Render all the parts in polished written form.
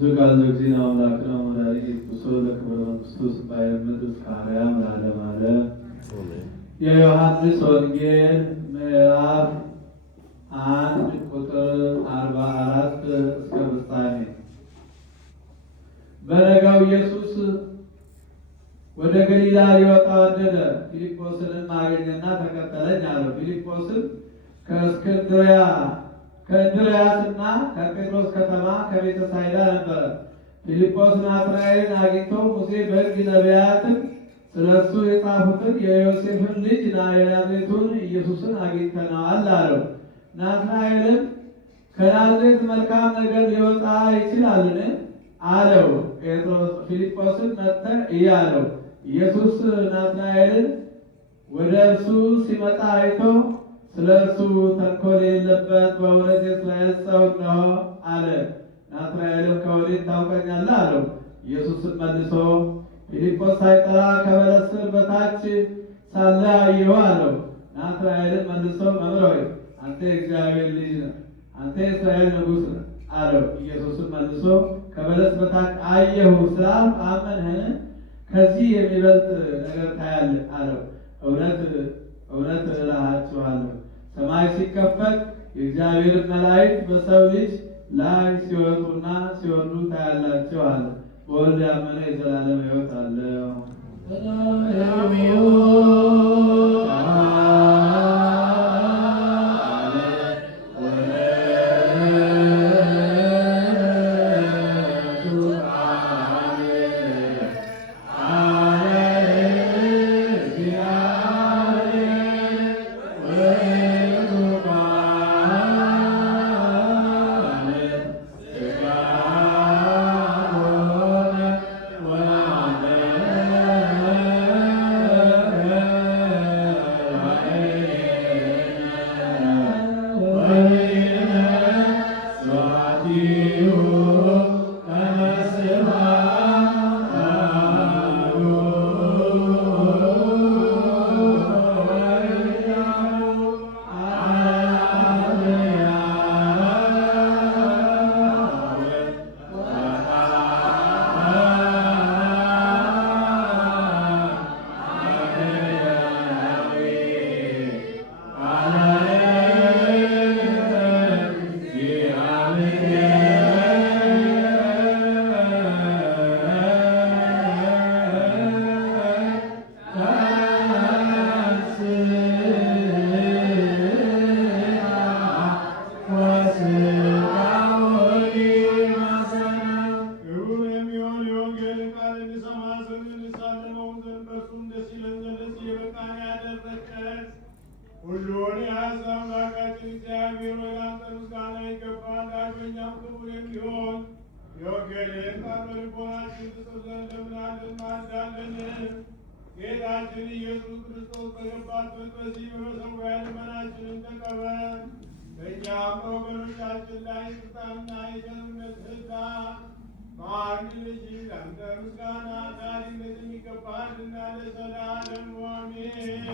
ዝቃል ዘግዚና አምላክና መድኃኒት ኢየሱስ ለክብረ መንግሥቱ ስባየ ምድር ካርያም ለዓለም ዓለም። የዮሐንስ ወንጌል ምዕራፍ 1 ቁጥር 44 እስከ ፍጻሜ። በነጋው ኢየሱስ ወደ ገሊላ ሊወጣ ወደደ። ፊልጶስንም አገኘና ተከተለኝ አለው። ፊልጶስም ከእንድርያስና ከጴጥሮስ ከተማ ከቤተሳይዳ ነበረ። ፊልጶስ ናትናኤልን አግኝቶ ሙሴ በሕግ ነቢያትም ስለ እሱ የጻፉትን የዮሴፍን ልጅ የናዝሬቱን ኢየሱስን አግኝተነዋል አለው። ናትናኤልም ከናዝሬት መልካም ነገር ሊወጣ ይችላልን? አለው። ፊልጶስን መጥተህ እይ አለው። ኢየሱስ ናትናኤልን ወደ እርሱ ሲመጣ አይቶ ስለ እርሱ ተንኮል የሌለበት በእውነት የእስራኤል ሰው ነው አለ። ናትናኤልም ከወዴት ታውቀኛለህ? አለው። ኢየሱስም መልሶ ፊልጶስ ሳይጠራ ከበለስ ስር በታች ሳለ አየሁ አለው። ናትናኤልም መልሶ መምህር ሆይ አንተ የእግዚአብሔር ልጅ ነህ፣ አንተ የእስራኤል ንጉሥ ነህ አለው። ኢየሱስም መልሶ ከበለስ በታች አየሁ ስላልክ አመንህን? ከዚህ የሚበልጥ ነገር ታያለህ አለው። እውነት እላችኋለሁ ሰማይ ሲከፈት የእግዚአብሔርን መላእክት በሰው ልጅ ላይ ሲወጡና ሲወርዱ ታያላችሁ አለ። በወልድ ያመነ የዘላለም ሕይወት አለው። ሁሉን የያዘ አምላካችን እግዚአብሔር ሆይ አንተ ምስጋና ይገባል። ዳግመኛም ክቡር የሚሆን የወንጌልን ቃል በልቦናችን ትጽፍ ዘንድ እንለምናለን እንማልዳለን። ጌታችን ኢየሱስ ክርስቶስ በገባበት በዚህ በመሠዊያ ልመናችንን ተቀበል። በእኛም በወገኖቻችን ላይ ይቅርታና የቸርነት ዕጣን በአንድ ልጅ ለአንተ ምስጋና ዛሬነት የሚገባልና ለዘላለሙ አሜን።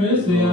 ምስያ